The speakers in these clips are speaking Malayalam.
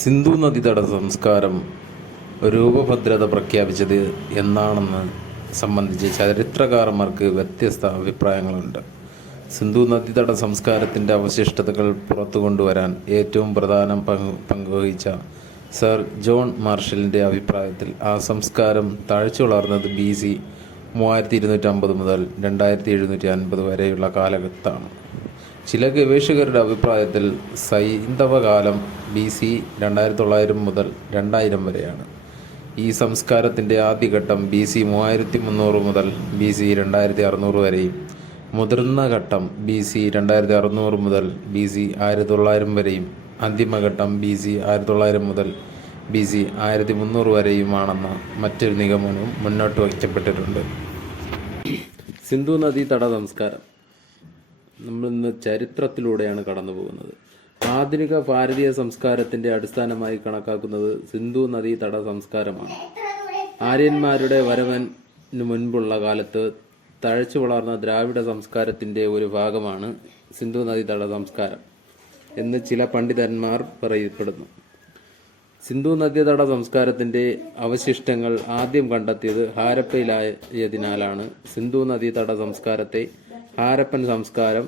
സിന്ധു നദീതട സംസ്കാരം രൂപഭദ്രത പ്രഖ്യാപിച്ചത് എന്നാണെന്ന് സംബന്ധിച്ച് ചരിത്രകാരന്മാർക്ക് വ്യത്യസ്ത അഭിപ്രായങ്ങളുണ്ട്. സിന്ധു നദീതട സംസ്കാരത്തിൻ്റെ അവശിഷ്ടതകൾ പുറത്തു കൊണ്ടുവരാൻ ഏറ്റവും പ്രധാന പങ്കുവഹിച്ച സർ ജോൺ മാർഷലിൻ്റെ അഭിപ്രായത്തിൽ ആ സംസ്കാരം തഴച്ചു വളർന്നത് BC 3250 മുതൽ 2750 വരെയുള്ള കാലഘട്ടത്താണ്. ചില ഗവേഷകരുടെ അഭിപ്രായത്തിൽ സൈന്ധവകാലം BC 2900 മുതൽ 2000 വരെയാണ്. ഈ സംസ്കാരത്തിൻ്റെ ആദ്യഘട്ടം BC 3300 മുതൽ BC 2600 വരെയും മുതിർന്ന ഘട്ടം BC 2600 മുതൽ BC 1900 വരെയും അന്തിമഘട്ടം BC 1900 മുതൽ BC 1300 വരെയുമാണെന്ന മറ്റൊരു നിഗമനവും മുന്നോട്ട് വയ്ക്കപ്പെട്ടിട്ടുണ്ട്. സിന്ധു നദീതട സംസ്കാരം നമ്മളിന്ന് ചരിത്രത്തിലൂടെയാണ് കടന്നു പോകുന്നത്. ആധുനിക ഭാരതീയ സംസ്കാരത്തിൻ്റെ അടിസ്ഥാനമായി കണക്കാക്കുന്നത് സിന്ധു നദീതട സംസ്കാരമാണ്. ആര്യന്മാരുടെ വരവിന് മുൻപുള്ള കാലത്ത് തഴച്ചു വളർന്ന ദ്രാവിഡ സംസ്കാരത്തിൻ്റെ ഒരു ഭാഗമാണ് സിന്ധു നദീതട സംസ്കാരം എന്ന് ചില പണ്ഡിതന്മാർ പറയപ്പെടുന്നു. സിന്ധു നദീതട സംസ്കാരത്തിൻ്റെ അവശിഷ്ടങ്ങൾ ആദ്യം കണ്ടെത്തിയത് ഹാരപ്പയിലായതിനാലാണ് സിന്ധു നദീതട സംസ്കാരത്തെ ഹാരപ്പൻ സംസ്കാരം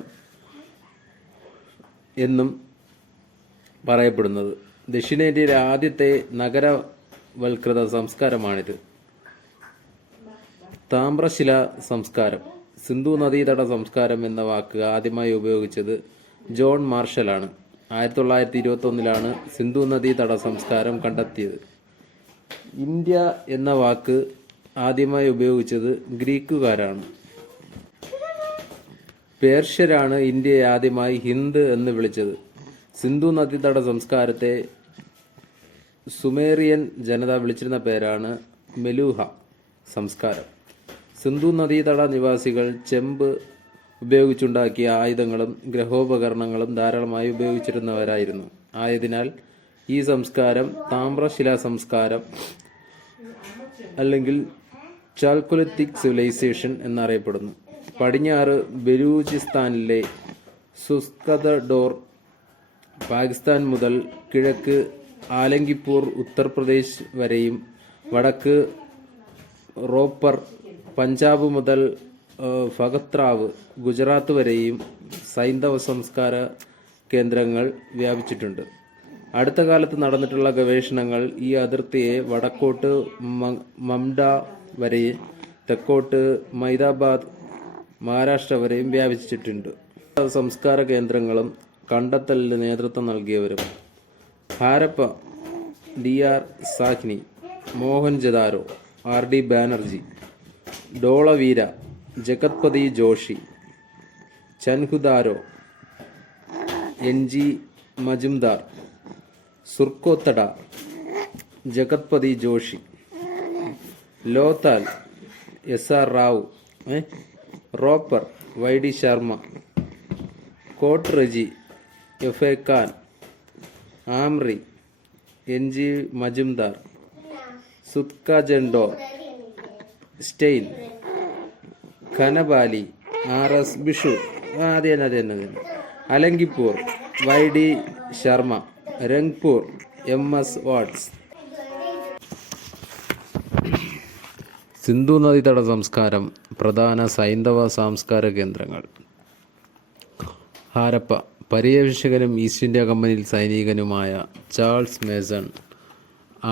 എന്നും പറയപ്പെടുന്നത്. ദക്ഷിണേന്ത്യയിലെ ആദ്യത്തെ നഗരവൽകൃത സംസ്കാരമാണിത്. താമ്രശില സംസ്കാരം. സിന്ധു നദീതട സംസ്കാരം എന്ന വാക്ക് ആദ്യമായി ഉപയോഗിച്ചത് ജോൺ മാർഷലാണ്. 1921 സിന്ധു നദീതട സംസ്കാരം കണ്ടെത്തിയത്. ഇന്ത്യ എന്ന വാക്ക് ആദ്യമായി ഉപയോഗിച്ചത് ഗ്രീക്കുകാരാണ്. പേർഷ്യരാണ് ഇന്ത്യയെ ആദ്യമായി ഹിന്ദ് എന്ന് വിളിച്ചത്. സിന്ധു നദീതട സംസ്കാരത്തെ സുമേറിയൻ ജനത വിളിച്ചിരുന്ന പേരാണ് മെലൂഹ സംസ്കാരം. സിന്ധു നദീതട നിവാസികൾ ചെമ്പ് ഉപയോഗിച്ചുണ്ടാക്കിയ ആയുധങ്ങളും ഗ്രഹോപകരണങ്ങളും ധാരാളമായി ഉപയോഗിച്ചിരുന്നവരായിരുന്നു. ആയതിനാൽ ഈ സംസ്കാരം താമ്രശിലാ സംസ്കാരം അല്ലെങ്കിൽ ചാൽക്കൊലിത്തിക് സിവിലൈസേഷൻ എന്നറിയപ്പെടുന്നു. പടിഞ്ഞാറ് ബലൂചിസ്ഥാനിലെ സുസ്കദഡോർ പാകിസ്ഥാൻ മുതൽ കിഴക്ക് ആലങ്കിപ്പൂർ ഉത്തർപ്രദേശ് വരെയും വടക്ക് റോപ്പർ പഞ്ചാബ് മുതൽ ഫഗത്രാവ് ഗുജറാത്ത് വരെയും സൈന്ധവ സംസ്കാര കേന്ദ്രങ്ങൾ വ്യാപിച്ചിട്ടുണ്ട്. അടുത്ത കാലത്ത് നടന്നിട്ടുള്ള ഗവേഷണങ്ങൾ ഈ അതിർത്തിയെ വടക്കോട്ട് മംഡ വരെയും തെക്കോട്ട് മൈദാബാദ് മഹാരാഷ്ട്ര വരെയും വ്യാപിച്ചിട്ടുണ്ട്. സംസ്കാര കേന്ദ്രങ്ങളും കണ്ടെത്തലിന് നേതൃത്വം നൽകിയവരും Harappa, DR Sahni, Mohenjodaro, RD Banerji, Dholavira, Jagatpati Joshi, Chanhudaro, NG Majumdar, Surkotada, Jagatpati Joshi, Lothal, SR Rao, Ropar, YD Sharma, Kotdiji, FA Khan, Amri, NG Majumdar, Sutkagendor, Stein, Banawali, RS Bisht, Alamgirpur, YD Sharma, Rangpur, MS Vats. Sindhu നദീതട സംസ്കാരം. പ്രധാന സൈന്ധവ സാംസ്കാര കേന്ദ്രങ്ങൾ. ഹാരപ്പ. പര്യവേക്ഷകനും ഈസ്റ്റ് ഇന്ത്യ കമ്പനിയിൽ സൈനികനുമായ ചാൾസ് മേസൺ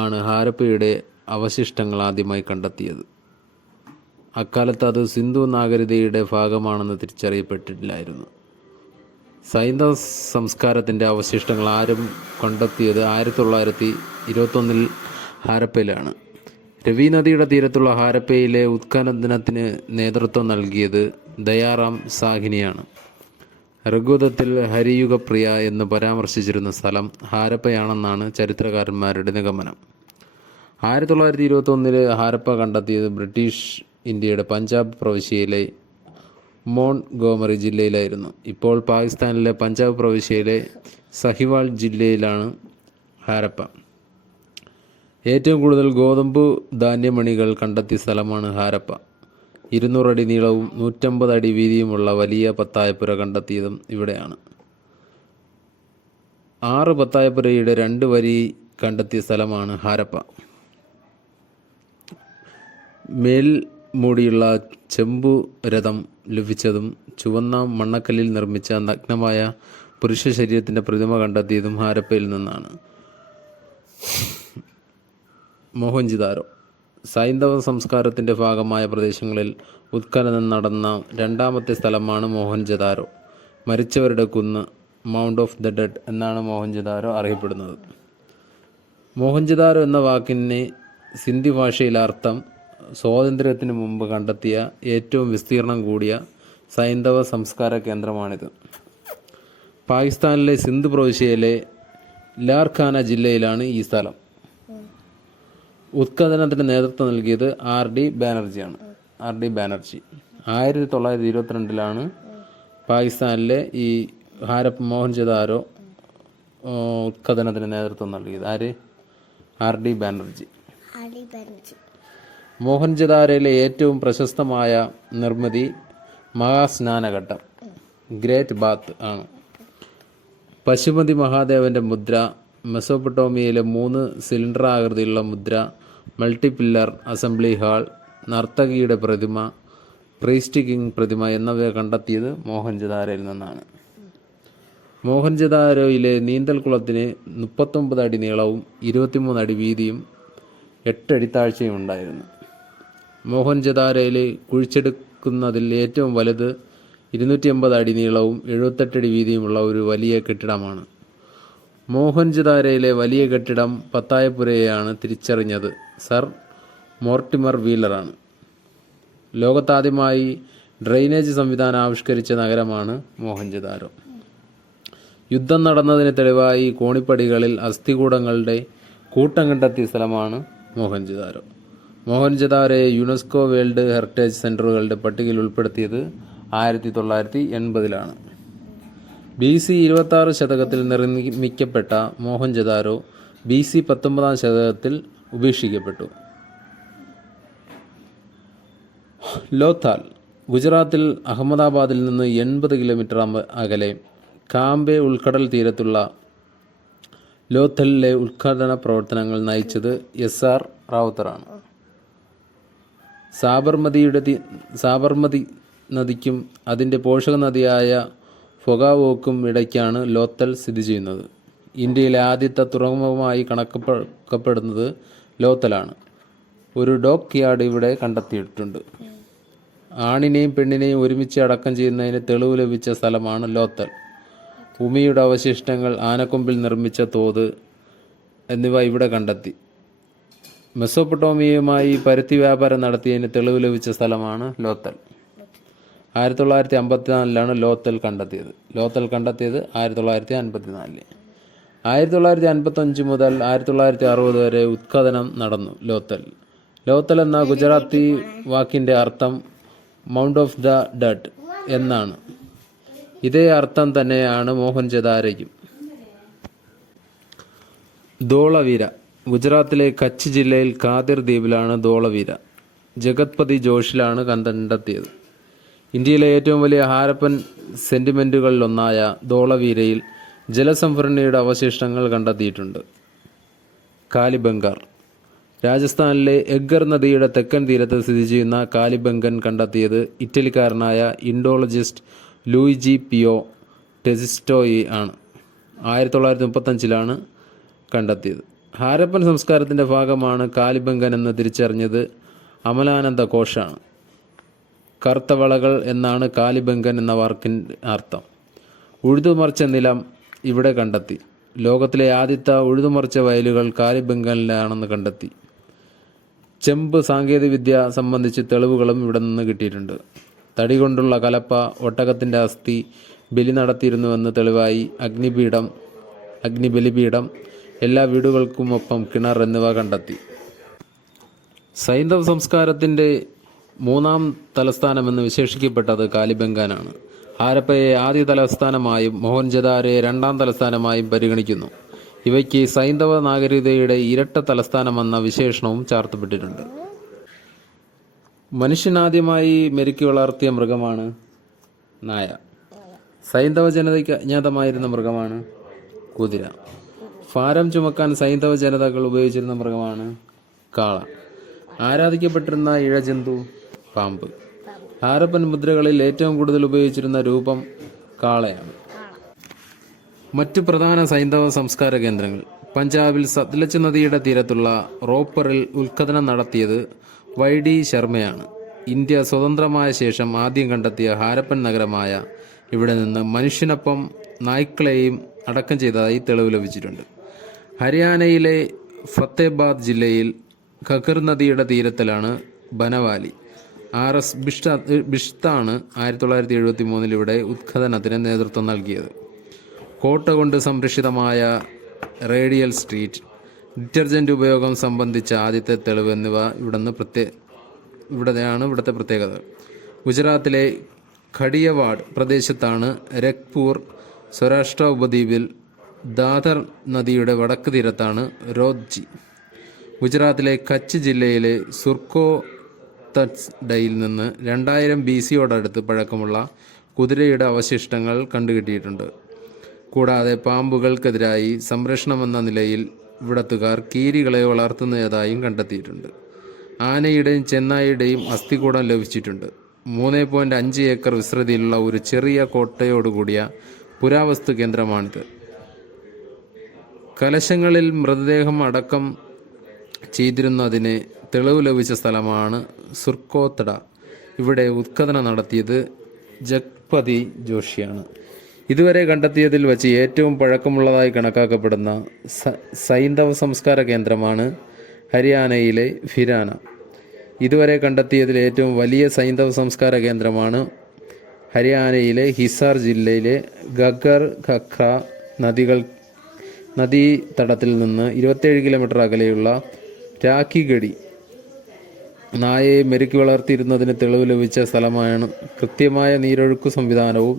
ആണ് ഹാരപ്പയുടെ അവശിഷ്ടങ്ങൾ ആദ്യമായി കണ്ടെത്തിയത്. അക്കാലത്ത് അത് സിന്ധു നാഗരികതയുടെ ഭാഗമാണെന്ന് തിരിച്ചറിയപ്പെട്ടിട്ടില്ലായിരുന്നു. സൈന്ധവ സംസ്കാരത്തിൻ്റെ അവശിഷ്ടങ്ങൾ ആരും കണ്ടെത്തിയത് 1921 ഹാരപ്പയിലാണ്. രവി നദിയുടെ തീരത്തുള്ള ഹാരപ്പയിലെ ഉത്ഖനനത്തിന് നേതൃത്വം നൽകിയത് ദയാറാം സാഹ്നിയാണ്. ഋഗ്വേദത്തിൽ ഹരിയുഗപ്രിയ എന്ന് പരാമർശിച്ചിരുന്ന സ്ഥലം ഹാരപ്പയാണെന്നാണ് ചരിത്രകാരന്മാരുടെ നിഗമനം. 1921 ഹാരപ്പ കണ്ടെത്തിയത് ബ്രിട്ടീഷ് ഇന്ത്യയുടെ പഞ്ചാബ് പ്രവിശ്യയിലെ മോൺഗോമറി ജില്ലയിലായിരുന്നു. ഇപ്പോൾ പാകിസ്ഥാനിലെ പഞ്ചാബ് പ്രവിശ്യയിലെ സഹിവാൾ ജില്ലയിലാണ് ഹാരപ്പ. ഏറ്റവും കൂടുതൽ ഗോതമ്പ് ധാന്യമണികൾ കണ്ടെത്തിയ സ്ഥലമാണ് ഹാരപ്പ. 200 അടി നീളവും 150 അടി വീതിയുമുള്ള വലിയ പത്തായപ്പുര കണ്ടെത്തിയതും ഇവിടെയാണ്. 6 പത്തായപ്പുരയുടെ 2 വരി കണ്ടെത്തിയ സ്ഥലമാണ് ഹാരപ്പ. മേൽമൂടിയുള്ള ചെമ്പു രഥം ലഭിച്ചതും ചുവന്ന മണ്ണക്കല്ലിൽ നിർമ്മിച്ച നഗ്നമായ പുരുഷ ശരീരത്തിൻ്റെ പ്രതിമ കണ്ടെത്തിയതും ഹാരപ്പയിൽ നിന്നാണ്. മോഹൻജദാരോ സൈന്ധവ സംസ്കാരത്തിൻ്റെ ഭാഗമായ പ്രദേശങ്ങളിൽ ഉത്ഖനനം നടന്ന രണ്ടാമത്തെ സ്ഥലമാണ് മോഹൻജദാരോ. മരിച്ചവരുടെ കുന്ന്, മൗണ്ട് ഓഫ് ദ ഡെഡ് എന്നാണ് മോഹൻജദാരോ അറിയപ്പെടുന്നത്. മോഹൻജദാരോ എന്ന വാക്കിന് സിന്ധി ഭാഷയിലെ അർത്ഥം സ്വാതന്ത്ര്യത്തിന് മുമ്പ് കണ്ടെത്തിയ ഏറ്റവും വിസ്തീർണം കൂടിയ സൈന്ധവ സംസ്കാര കേന്ദ്രമാണിത്. പാകിസ്ഥാനിലെ സിന്ധ് പ്രവിശ്യയിലെ ലാർഖാന ജില്ലയിലാണ് ഈ സ്ഥലം. ഉത്ഖനനത്തിന് നേതൃത്വം നൽകിയത് R.D. ബാനർജിയാണ്. R.D. 1922 പാകിസ്ഥാനിലെ ഈ മോഹൻജദാരോ ഉത്ഖനനത്തിന് നേതൃത്വം നൽകിയത് ആര്? R.D. ബാനർജി. മോഹൻജദാരോയിലെ ഏറ്റവും പ്രശസ്തമായ നിർമ്മിതി മഹാസ്നാനഘട്ടം, ഗ്രേറ്റ് ബാത്ത് ആണ്. പശുപതി മഹാദേവന്റെ മുദ്ര, മെസോപ്പൊട്ടോമിയയിലെ 3 സിലിണ്ടറാകൃതിയിലുള്ള മുദ്ര, മൾട്ടിപില്ലർ അസംബ്ലി ഹാൾ, നർത്തകിയുടെ പ്രതിമ, പ്രീസ്റ്റ് കിങ് പ്രതിമ എന്നിവ കണ്ടെത്തിയത് മോഹൻജദാരോയിൽ നിന്നാണ്. മോഹൻജദാരോയിലെ നീന്തൽക്കുളത്തിന് 39 അടി നീളവും 23 അടി വീതിയും 8 അടി താഴ്ചയും ഉണ്ടായിരുന്നു. മോഹൻജദാരോയിൽ കുഴിച്ചെടുക്കുന്നതിൽ ഏറ്റവും വലുത് 280 അടി നീളവും 78 അടി വീതിയുമുള്ള ഒരു വലിയ കെട്ടിടമാണ്. മോഹൻജദാരോയിലെ വലിയ കെട്ടിടം പത്തായപ്പുരയെയാണ് തിരിച്ചറിഞ്ഞത് സർ മോർട്ടിമർ വീലറാണ്. ലോകത്താദ്യമായി ഡ്രെയിനേജ് സംവിധാനം ആവിഷ്കരിച്ച നഗരമാണ് മോഹൻജദാരോ. യുദ്ധം നടന്നതിന് തെളിവായി കോണിപ്പടികളിൽ അസ്ഥികൂടങ്ങളുടെ കൂട്ടം കണ്ടെത്തിയ സ്ഥലമാണ് മോഹൻജദാരോ. മോഹൻജദാരോയെ യുനെസ്കോ വേൾഡ് ഹെറിറ്റേജ് സെൻ്ററുകളുടെ പട്ടികയിൽ ഉൾപ്പെടുത്തിയത് 1980 BC 26 ശതകത്തിൽ നിർമ്മിക്കപ്പെട്ട മോഹൻജദാരോ BC 19 ശതകത്തിൽ ഉപേക്ഷിക്കപ്പെട്ടു. ലോഥാൽ ഗുജറാത്തിൽ അഹമ്മദാബാദിൽ നിന്ന് 80 കിലോമീറ്റർ അകലെ കാംബെ ഉൾക്കടൽ തീരത്തുള്ള ലോഥലിലെ ഉത്ഖനന പ്രവർത്തനങ്ങൾ നയിച്ചത് SR റാവുത്തറാണ്. സാബർമതി നദിക്കും അതിൻ്റെ പോഷക നദിയായ ഫൊഗാവോക്കും ഇടയ്ക്കാണ് ലോത്തൽ സ്ഥിതി ചെയ്യുന്നത്. ഇന്ത്യയിലെ ആദ്യത്തെ തുറമുഖമായി കണക്കാക്കപ്പെടുന്നത് ലോത്തലാണ്. ഒരു ഡോക്ക് യാർഡ് ഇവിടെ കണ്ടെത്തിയിട്ടുണ്ട്. ആണിനെയും പെണ്ണിനെയും ഒരുമിച്ച് അടക്കം ചെയ്യുന്നതിന് തെളിവ് ലഭിച്ച സ്ഥലമാണ് ലോത്തൽ. ഉമിയുടെ അവശിഷ്ടങ്ങൾ, ആനക്കൊമ്പിൽ നിർമ്മിച്ച തോത് എന്നിവ ഇവിടെ കണ്ടെത്തി. മെസോപ്പൊട്ടോമിയയുമായി പരുത്തി വ്യാപാരം നടത്തിയതിന് തെളിവ് ലഭിച്ച സ്ഥലമാണ് ലോത്തൽ. 1954 ലോത്തൽ കണ്ടെത്തിയത് 1954. 1955 മുതൽ 1960 വരെ ഉത്ഖനനം നടന്നു. ലോത്തൽ എന്ന ഗുജറാത്തി വാക്കിൻ്റെ അർത്ഥം മൗണ്ട് ഓഫ് ദ ഡെഡ് എന്നാണ്. ഇതേ അർത്ഥം തന്നെയാണ് മോഹൻജദാരോയ്ക്കും. ധോളവീര ഗുജറാത്തിലെ കച്ച് ജില്ലയിൽ കാതിർ ദ്വീപിലാണ് ധോളവീര. ജഗത്പതി ജോഷിലാണ് കണ്ടെത്തിയത്. ഇന്ത്യയിലെ ഏറ്റവും വലിയ ഹാരപ്പൻ സെന്റിമെന്റുകളിലൊന്നായ ധോളവീരയിൽ ജലസംഭരണിയുടെ അവശിഷ്ടങ്ങൾ കണ്ടെത്തിയിട്ടുണ്ട്. കാലിബംഗർ രാജസ്ഥാനിലെ എഗ്ഗർ നദിയുടെ തെക്കൻ തീരത്ത് സ്ഥിതി ചെയ്യുന്ന കാലിബംഗൻ കണ്ടെത്തിയത് ഇറ്റലിക്കാരനായ ഇൻഡോളജിസ്റ്റ് ലൂയിജി പിയോ ടെസിസ്റ്റോയി ആണ്. 1935 കണ്ടെത്തിയത്. ഹാരപ്പൻ സംസ്കാരത്തിൻ്റെ ഭാഗമാണ് കാലിബംഗൻ എന്ന് തിരിച്ചറിഞ്ഞത് അമലാനന്ദ ഘോഷാണ്. കറുത്ത വളകൾ എന്നാണ് കാലിബംഗൻ എന്ന വാക്കിൻ്റെ അർത്ഥം. ഉഴുതുമറിച്ച നിലം ഇവിടെ കണ്ടെത്തി. ലോകത്തിലെ ആദ്യത്തെ ഉഴുതുമറിച്ച വയലുകൾ കാലിബംഗനിലാണെന്ന് കണ്ടെത്തി. ചെമ്പ് സാങ്കേതികവിദ്യ സംബന്ധിച്ച് തെളിവുകളും ഇവിടെ നിന്ന് കിട്ടിയിട്ടുണ്ട്. തടി കൊണ്ടുള്ള കലപ്പ, ഒട്ടകത്തിൻ്റെ അസ്ഥി ബലി നടത്തിയിരുന്നുവെന്ന് തെളിവായി അഗ്നിബലിപീഠം, എല്ലാ വീടുകൾക്കുമൊപ്പം കിണർ എന്നിവ കണ്ടെത്തി. സൈന്ധവ സംസ്കാരത്തിൻ്റെ 3ാം തലസ്ഥാനമെന്ന് വിശേഷിക്കപ്പെട്ടത് കാലിബംഗനാണ്. ഹാരപ്പയെ ആദ്യ തലസ്ഥാനമായും മോഹൻജദാരോയെ 2ാം തലസ്ഥാനമായും പരിഗണിക്കുന്നു. ഇവയ്ക്ക് സൈന്ധവ നാഗരികതയുടെ ഇരട്ട തലസ്ഥാനമെന്ന വിശേഷണവും ചാർത്തപ്പെട്ടിട്ടുണ്ട്. മനുഷ്യനാദ്യമായി മെരുക്കി വളർത്തിയ മൃഗമാണ് നായ. സൈന്ധവ ജനതയ്ക്ക് അജ്ഞാതമായിരുന്ന മൃഗമാണ് കുതിര. ഭാരം ചുമക്കാൻ സൈന്ധവ ജനതകൾ ഉപയോഗിച്ചിരുന്ന മൃഗമാണ് കാള. ആരാധിക്കപ്പെട്ടിരുന്ന ഇഴജന്തു പാമ്പ്. ഹാരപ്പൻ മുദ്രകളിൽ ഏറ്റവും കൂടുതൽ ഉപയോഗിച്ചിരുന്ന രൂപം കാളയാണ്. മറ്റു പ്രധാന സൈന്ധവ സംസ്കാര കേന്ദ്രങ്ങൾ. പഞ്ചാബിൽ സത്ലജ് നദിയുടെ തീരത്തുള്ള റോപ്പറിൽ ഉത്ഖനനം നടത്തിയത് വൈഡി ശർമ്മയാണ്. ഇന്ത്യ സ്വതന്ത്രമായ ശേഷം ആദ്യം കണ്ടെത്തിയ ഹാരപ്പൻ നഗരമായ ഇവിടെ നിന്ന് മനുഷ്യനൊപ്പം നായ്ക്കളെയും അടക്കം ചെയ്തതായി തെളിവ് ലഭിച്ചിട്ടുണ്ട്. ഹരിയാനയിലെ ഫത്തേബാദ് ജില്ലയിൽ ഖഖർ നദിയുടെ തീരത്തിലാണ് ബനവാലി. RS ബിഷ്താണ് 1973 ഇവിടെ ഉത്ഖനനത്തിന് നേതൃത്വം നൽകിയത്. കോട്ട കൊണ്ട് സംരക്ഷിതമായ റേഡിയൽ സ്ട്രീറ്റ്, ഡിറ്റർജന്റ് ഉപയോഗം സംബന്ധിച്ച ആദ്യത്തെ തെളിവ് എന്നിവ ഇവിടുത്തെ പ്രത്യേകത. ഗുജറാത്തിലെ ഖഡിയവാഡ് പ്രദേശത്താണ് രഖ്പൂർ. സൗരാഷ്ട്ര ഉപദ്വീപിൽ ദാദർ നദിയുടെ വടക്ക് തീരത്താണ് രോദ്ജി. ഗുജറാത്തിലെ കച്ച് ജില്ലയിലെ സുർക്കോത്തഡയിൽ നിന്ന് 2000 BC പഴക്കമുള്ള കുതിരയുടെ അവശിഷ്ടങ്ങൾ കണ്ടുകിട്ടിയിട്ടുണ്ട്. കൂടാതെ പാമ്പുകൾക്കെതിരായി സംരക്ഷണമെന്ന നിലയിൽ ഇവിടത്തുകാർ കീരികളെ വളർത്തുന്നതായും കണ്ടെത്തിയിട്ടുണ്ട്. ആനയുടെയും ചെന്നായിയുടെയും അസ്ഥികൂടം ലഭിച്ചിട്ടുണ്ട്. 3.5 ഏക്കർ വിസ്തൃതിയിലുള്ള ഒരു ചെറിയ കോട്ടയോടുകൂടിയ പുരാവസ്തു കേന്ദ്രമാണിത്. കലശങ്ങളിൽ മൃതദേഹം അടക്കം ചെയ്തിരുന്നതിന് തെളിവ് ലഭിച്ച സ്ഥലമാണ് സുർക്കോത്തഡ. ഇവിടെ ഉത്ഖനനം നടത്തിയത് ജഗ്പതി ജോഷിയാണ്. ഇതുവരെ കണ്ടെത്തിയതിൽ വച്ച് ഏറ്റവും പഴക്കമുള്ളതായി കണക്കാക്കപ്പെടുന്ന സൈന്ധവ സംസ്കാര കേന്ദ്രമാണ് ഹരിയാനയിലെ ഭിരാന. ഇതുവരെ കണ്ടെത്തിയതിൽ ഏറ്റവും വലിയ സൈന്ധവ സംസ്കാര കേന്ദ്രമാണ് ഹരിയാനയിലെ ഹിസാർ ജില്ലയിലെ ഖഖർ ഖഖ്ര നദീതടത്തിൽ നിന്ന് 27 കിലോമീറ്റർ അകലെയുള്ള രാഖിഗഡി. നായയെ മെരുക്കി വളർത്തിയിരുന്നതിന് തെളിവ് ലഭിച്ച സ്ഥലമാണ്. കൃത്യമായ നീരൊഴുക്കു സംവിധാനവും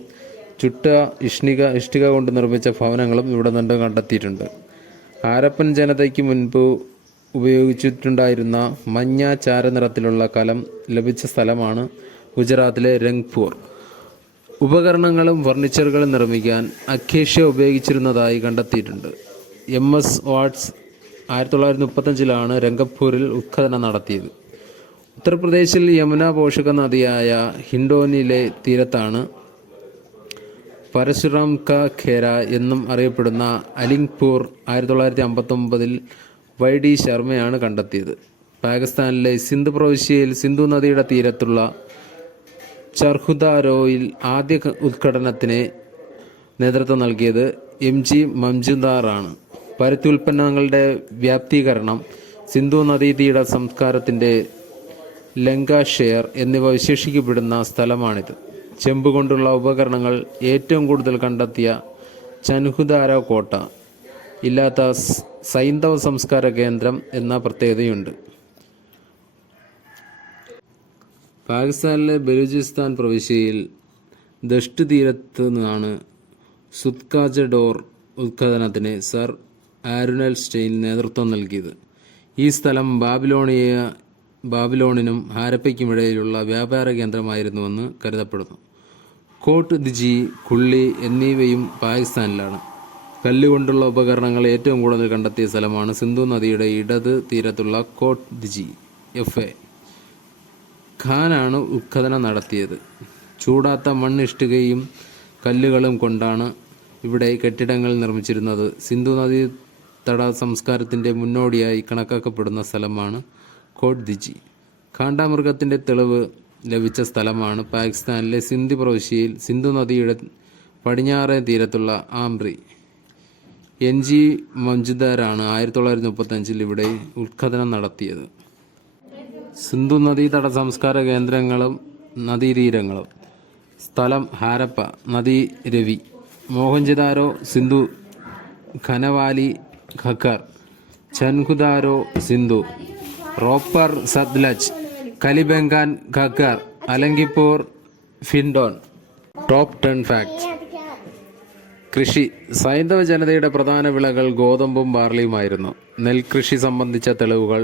ചുട്ട ഇഷ്ടിക കൊണ്ട് നിർമ്മിച്ച ഭവനങ്ങളും ഇവിടെ നിന്ന് കണ്ടെത്തിയിട്ടുണ്ട്. ഹാരപ്പൻ ജനതയ്ക്ക് മുൻപ് ഉപയോഗിച്ചിട്ടുണ്ടായിരുന്ന മഞ്ഞ ചാരനിറത്തിലുള്ള കലം ലഭിച്ച സ്ഥലമാണ് ഗുജറാത്തിലെ രംഗ്പൂർ. ഉപകരണങ്ങളും ഫർണിച്ചറുകളും നിർമ്മിക്കാൻ അക്കേഷ്യ ഉപയോഗിച്ചിരുന്നതായി കണ്ടെത്തിയിട്ടുണ്ട്. MS വാട്സ് 1935 രംഗപൂരിൽ ഉത്ഖനനം നടത്തിയത്. ഉത്തർപ്രദേശിൽ യമുന പോഷക നദിയായ ഹിൻഡോനിലെ തീരത്താണ് പരശുറാം കാ ഖേര എന്നും അറിയപ്പെടുന്ന അലിംഗ്പൂർ 1959 YD ശർമ്മയാണ് കണ്ടെത്തിയത്. പാകിസ്ഥാനിലെ സിന്ധ് പ്രവിശ്യയിൽ സിന്ധു നദിയുടെ തീരത്തുള്ള ചർഹുദാരോയിൽ ആദ്യ ഉത്ഖനനത്തിന് നേതൃത്വം നൽകിയത് MG മംജുദാറാണ്. പരുത്തി ഉൽപ്പന്നങ്ങളുടെ വ്യാപ്തീകരണം, സിന്ധു നദീതീര സംസ്കാരത്തിൻ്റെ ലങ്കാഷെയർ എന്നിവ വിശേഷിക്കപ്പെടുന്ന സ്ഥലമാണിത്. ചെമ്പ് കൊണ്ടുള്ള ഉപകരണങ്ങൾ ഏറ്റവും കൂടുതൽ കണ്ടെത്തിയ ചൻഹുദാര കോട്ട ഇല്ലാത്ത സൈന്ധവ സംസ്കാര കേന്ദ്രം എന്ന പ്രത്യേകതയുണ്ട്. പാകിസ്ഥാനിലെ ബലൂചിസ്ഥാൻ പ്രവിശ്യയിൽ ദഷ്ട് തീരത്ത് നിന്നാണ് സുത്കാജഡോർ ഉത്ഖനനത്തിന് സർ ആരുണൽ സ്റ്റെയിൻ നേതൃത്വം നൽകിയത്. ഈ സ്ഥലം ബാബിലോണിനും ഹാരപ്പയ്ക്കുമിടയിലുള്ള വ്യാപാര കേന്ദ്രമായിരുന്നുവെന്ന് കരുതപ്പെടുന്നു. കോട്ട് ദിജി, കുള്ളി എന്നിവയും പാകിസ്ഥാനിലാണ്. കല്ലുകൊണ്ടുള്ള ഉപകരണങ്ങൾ ഏറ്റവും കൂടുതൽ കണ്ടെത്തിയ സ്ഥലമാണ് സിന്ധു നദിയുടെ ഇടത് തീരത്തുള്ള കോട്ട് ദിജി. FA ഖാനാണ് ഉത്ഖനനം നടത്തിയത്. ചൂടാത്ത മണ്ണിഷ്ടികയും കല്ലുകളും കൊണ്ടാണ് ഇവിടെ കെട്ടിടങ്ങൾ നിർമ്മിച്ചിരുന്നത്. സിന്ധു നദീ തട സംസ്കാരത്തിൻ്റെ മുന്നോടിയായി കണക്കാക്കപ്പെടുന്ന സ്ഥലമാണ് കോട്ട് ദിജി. കാണ്ടാമൃഗത്തിൻ്റെ തെളിവ് ലഭിച്ച സ്ഥലമാണ് പാകിസ്ഥാനിലെ സിന്ധ് പ്രവിശ്യയിൽ സിന്ധു നദിയുടെ പടിഞ്ഞാറേ തീരത്തുള്ള ആംബ്രി. NG മംജുദാറാണ് 1935 ഇവിടെ ഉത്ഖനനം നടത്തിയത്. സിന്ധു നദീതട സംസ്കാര കേന്ദ്രങ്ങളും നദീതീരങ്ങളും. സ്ഥലം ഹാരപ്പ, നദി രവി, മോഹൻജദാരോ സിന്ധു, ഖനവാലി ഖഖർ, ചൻഹുദാരോ സിന്ധു, റോപ്പർ സത്ലജ്, കലിബംഗാൻ ഖഖർ, അലങ്കിപ്പൂർ ഫിൻഡോൺ. Top 10 facts. കൃഷി. സൈന്ധവ ജനതയുടെ പ്രധാന വിളകൾ ഗോതമ്പും ബാർലിയുമായിരുന്നു. നെൽകൃഷി സംബന്ധിച്ച തെളിവുകൾ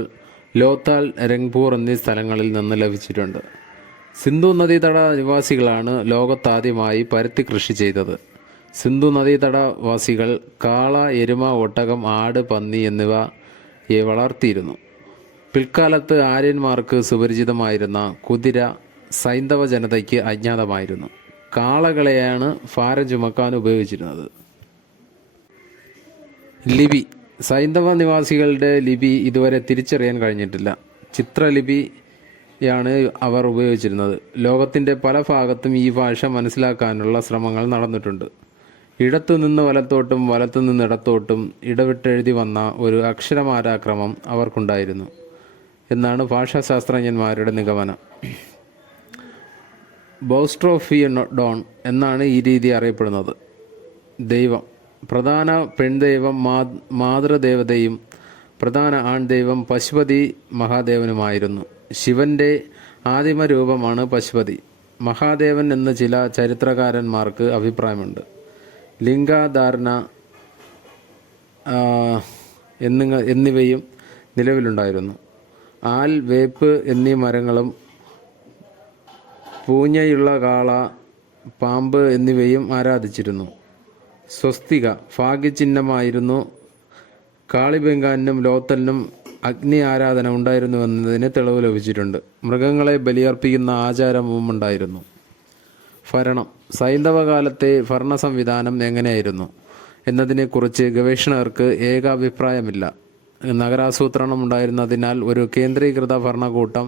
ലോത്താൽ, രംഗ്പൂർ എന്നീ സ്ഥലങ്ങളിൽ നിന്ന് ലഭിച്ചിട്ടുണ്ട്. സിന്ധു നദീതട നിവാസികളാണ് ലോകത്താദ്യമായി പരുത്തി കൃഷി ചെയ്തത്. സിന്ധു നദീതടവാസികൾ കാള, എരുമ, ഒട്ടകം, ആട്, പന്നി എന്നിവയെ വളർത്തിയിരുന്നു. പിൽക്കാലത്ത് ആര്യന്മാർക്ക് സുപരിചിതമായിരുന്ന കുതിര സൈന്ധവ ജനതയ്ക്ക് അജ്ഞാതമായിരുന്നു. കാളകളെയാണ് ഭാരം ചുമക്കാൻ ഉപയോഗിച്ചിരുന്നത്. ലിപി. സൈന്ധവ നിവാസികളുടെ ലിപി ഇതുവരെ തിരിച്ചറിയാൻ കഴിഞ്ഞിട്ടില്ല. ചിത്രലിപിയാണ് അവർ ഉപയോഗിച്ചിരുന്നത്. ലോകത്തിൻ്റെ പല ഭാഗത്തും ഈ ഭാഷ മനസ്സിലാക്കാനുള്ള ശ്രമങ്ങൾ നടന്നിട്ടുണ്ട്. ഇടത്തുനിന്ന് വലത്തോട്ടും വലത്തുനിന്ന് ഇടത്തോട്ടും ഇടവിട്ടെഴുതി വന്ന ഒരു അക്ഷരമാലാക്രമം അവർക്കുണ്ടായിരുന്നു എന്നാണ് ഭാഷാശാസ്ത്രജ്ഞന്മാരുടെ നിഗമനം. ബൗസ്ട്രോഫിഡോൺ എന്നാണ് ഈ രീതി അറിയപ്പെടുന്നത്. ദൈവം. പ്രധാന പെൺദൈവം മാതൃദേവതയും പ്രധാന ആൺദൈവം പശുപതി മഹാദേവനുമായിരുന്നു. ശിവൻ്റെ ആദിമ രൂപമാണ് പശുപതി മഹാദേവൻ എന്ന് ചില ചരിത്രകാരന്മാർക്ക് അഭിപ്രായമുണ്ട്. ലിംഗധാരണ എന്നിവയും നിലവിലുണ്ടായിരുന്നു. ആൽ, വേപ്പ് എന്നീ മരങ്ങളും പൂഞ്ഞയുള്ള കാള, പാമ്പ് എന്നിവയും ആരാധിച്ചിരുന്നു. സ്വസ്തിക ഭാഗ്യചിഹ്നമായിരുന്നു. കാളിബംഗാനും ലോത്തലിനും അഗ്നി ആരാധന ഉണ്ടായിരുന്നുവെന്നതിന് തെളിവ് ലഭിച്ചിട്ടുണ്ട്. മൃഗങ്ങളെ ബലിയർപ്പിക്കുന്ന ആചാരവും ഉണ്ടായിരുന്നു. ഭരണം. സൈന്ധവ കാലത്തെ ഭരണ സംവിധാനം എങ്ങനെയായിരുന്നു എന്നതിനെക്കുറിച്ച് ഗവേഷകർക്ക് ഏകാഭിപ്രായമില്ല. നഗരാസൂത്രണം ഉണ്ടായിരുന്നതിനാൽ ഒരു കേന്ദ്രീകൃത ഭരണകൂട്ടം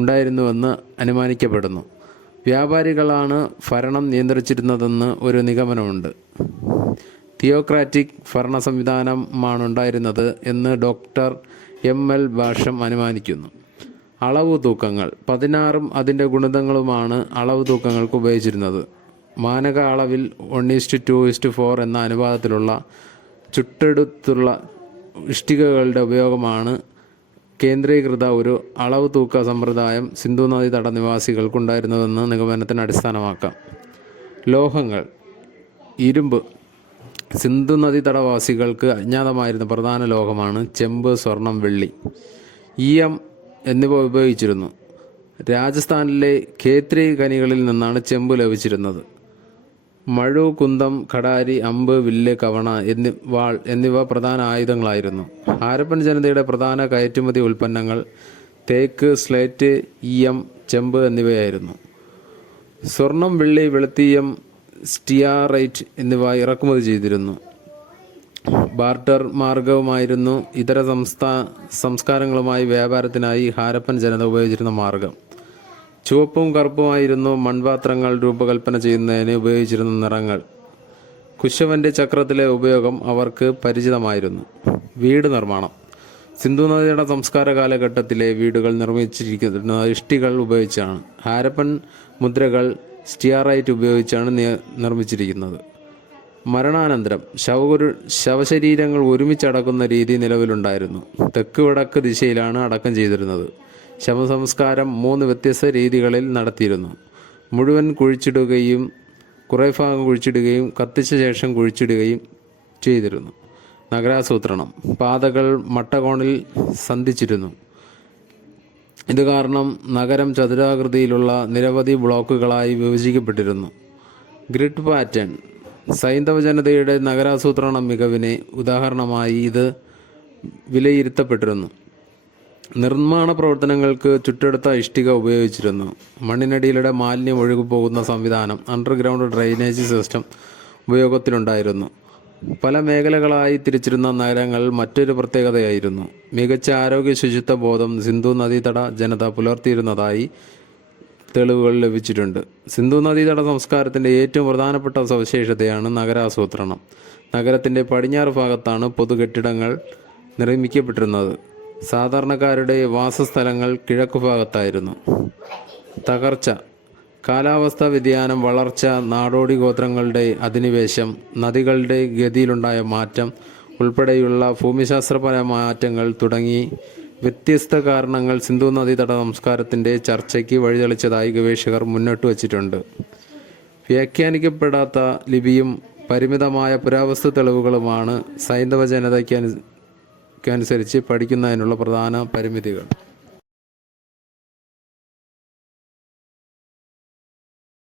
ഉണ്ടായിരുന്നുവെന്ന് അനുമാനിക്കപ്പെടുന്നു. വ്യാപാരികളാണ് ഭരണം നിയന്ത്രിച്ചിരുന്നതെന്ന് ഒരു നിഗമനമുണ്ട്. തിയോക്രാറ്റിക് ഭരണ സംവിധാനമാണുണ്ടായിരുന്നത് എന്ന് ഡോക്ടർ എം.എൽ. ഭാഷം അനുമാനിക്കുന്നു. അളവു തൂക്കങ്ങൾ. 16ഉം അതിൻ്റെ ഗുണിതങ്ങളുമാണ് അളവ് തൂക്കങ്ങൾക്ക് ഉപയോഗിച്ചിരുന്നത്. മാനക അളവിൽ 1:2:4 എന്ന അനുപാതത്തിലുള്ള ചുട്ടെടുത്തുള്ള ഇഷ്ടികകളുടെ ഉപയോഗമാണ് കേന്ദ്രീകൃത ഒരു അളവ് തൂക്ക സമ്പ്രദായം സിന്ധു നദീതട നിവാസികൾക്കുണ്ടായിരുന്നുവെന്ന് നിഗമനത്തിന് അടിസ്ഥാനമാക്കാം. ലോഹങ്ങൾ. ഇരുമ്പ്. സിന്ധു നദീതടവാസികൾക്ക് അജ്ഞാതമായിരുന്ന പ്രധാന ലോഹമാണ് ചെമ്പ്, സ്വർണം, വെള്ളി, ഈയം എന്നിവ ഉപയോഗിച്ചിരുന്നു. രാജസ്ഥാനിലെ ഖേത്രി ഖനികളിൽ നിന്നാണ് ചെമ്പ് ലഭിച്ചിരുന്നത്. മഴു, കുന്തം, കടാരി, അമ്പ്, വില്ല്, കവണ വാൾ എന്നിവ പ്രധാന ആയുധങ്ങളായിരുന്നു. ഹാരപ്പൻ ജനതയുടെ പ്രധാന കയറ്റുമതി ഉൽപ്പന്നങ്ങൾ തേക്ക്, സ്ലേറ്റ്, ഈയം, ചെമ്പ് എന്നിവയായിരുന്നു. സ്വർണം, വെള്ളി, വെളുത്തീയം, സ്റ്റിയാറൈറ്റ് എന്നിവ ഇറക്കുമതി ചെയ്തിരുന്നു. ബാർട്ടർ മാർഗവുമായിരുന്നു ഇതര സംസ്കാരങ്ങളുമായി വ്യാപാരത്തിനായി ഹാരപ്പൻ ജനത ഉപയോഗിച്ചിരുന്ന മാർഗം. ചുവപ്പും കറുപ്പുമായിരുന്നു മൺപാത്രങ്ങൾ രൂപകൽപ്പന ചെയ്യുന്നതിന് ഉപയോഗിച്ചിരുന്ന നിറങ്ങൾ. കുശവൻ്റെ ചക്രത്തിലെ ഉപയോഗം അവർക്ക് പരിചിതമായിരുന്നു. വീട് നിർമ്മാണം. സിന്ധു നദിയുടെ സംസ്കാര കാലഘട്ടത്തിലെ വീടുകൾ നിർമ്മിച്ചിരിക്കുന്ന ഇഷ്ടികൾ ഉപയോഗിച്ചാണ്. ഹാരപ്പൻ മുദ്രകൾ സ്റ്റിയാറൈറ്റ് ഉപയോഗിച്ചാണ് നിർമ്മിച്ചിരിക്കുന്നത്. മരണാനന്തരം ശവശരീരങ്ങൾ ഒരുമിച്ചടക്കുന്ന രീതി നിലവിലുണ്ടായിരുന്നു. തെക്ക് വടക്ക് ദിശയിലാണ് അടക്കം ചെയ്തിരുന്നത്. ശവസംസ്കാരം 3 വ്യത്യസ്ത രീതികളിൽ നടത്തിയിരുന്നു. മുഴുവൻ കുഴിച്ചിടുകയും കുറേ ഭാഗം കുഴിച്ചിടുകയും കത്തിച്ച ശേഷം കുഴിച്ചിടുകയും ചെയ്തിരുന്നു. നഗരാസൂത്രണം. പാതകൾ മട്ടകോണിൽ സന്ധിച്ചിരുന്നു. ഇത് കാരണം നഗരം ചതുരാകൃതിയിലുള്ള നിരവധി ബ്ലോക്കുകളായി വിഭജിക്കപ്പെട്ടിരുന്നു. Grid pattern. സൈന്ധവ ജനതയുടെ നഗരാസൂത്രണ മികവിന് ഉദാഹരണമായി ഇത് വിലയിരുത്തപ്പെട്ടിരുന്നു. നിർമ്മാണ പ്രവർത്തനങ്ങൾക്ക് ചുറ്റെടുത്ത ഇഷ്ടിക ഉപയോഗിച്ചിരുന്നു. മണ്ണിനടിയിലൂടെ മാലിന്യം ഒഴുകിപ്പോകുന്ന സംവിധാനം അണ്ടർഗ്രൗണ്ട് ഡ്രെയിനേജ് സിസ്റ്റം ഉപയോഗത്തിലുണ്ടായിരുന്നു. പല മേഖലകളായി തിരിച്ചിരുന്ന നഗരങ്ങൾ മറ്റൊരു പ്രത്യേകതയായിരുന്നു. മികച്ച ആരോഗ്യ ശുചിത്വ ബോധം സിന്ധു നദീതട ജനത പുലർത്തിയിരുന്നതായി തെളിവുകൾ ലഭിച്ചിട്ടുണ്ട്. സിന്ധു നദീതട സംസ്കാരത്തിൻ്റെ ഏറ്റവും പ്രധാനപ്പെട്ട സവിശേഷതയാണ് നഗരാസൂത്രണം. നഗരത്തിൻ്റെ പടിഞ്ഞാറ് ഭാഗത്താണ് പൊതുകെട്ടിടങ്ങൾ നിർമ്മിക്കപ്പെട്ടിരുന്നത്. സാധാരണക്കാരുടെ വാസസ്ഥലങ്ങൾ കിഴക്കുഭാഗത്തായിരുന്നു. തകർച്ച. കാലാവസ്ഥാ വ്യതിയാനം, വളർച്ച, നാടോടി ഗോത്രങ്ങളുടെ അധിനിവേശം, നദികളുടെ ഗതിയിലുണ്ടായ മാറ്റം ഉൾപ്പെടെയുള്ള ഭൂമിശാസ്ത്രപരമായ മാറ്റങ്ങൾ തുടങ്ങി വ്യത്യസ്ത കാരണങ്ങൾ സിന്ധു നദീതട സംസ്കാരത്തിൻ്റെ ചർച്ചയ്ക്ക് വഴിതെളിച്ചതായി ഗവേഷകർ മുന്നോട്ട് വച്ചിട്ടുണ്ട്. വ്യാഖ്യാനിക്കപ്പെടാത്ത ലിപിയും പരിമിതമായ പുരാവസ്തു തെളിവുകളുമാണ് സൈന്ധവ ജനതയ്ക്കനുസരിച്ച് പഠിക്കുന്നതിനുള്ള പ്രധാന പരിമിതികൾ.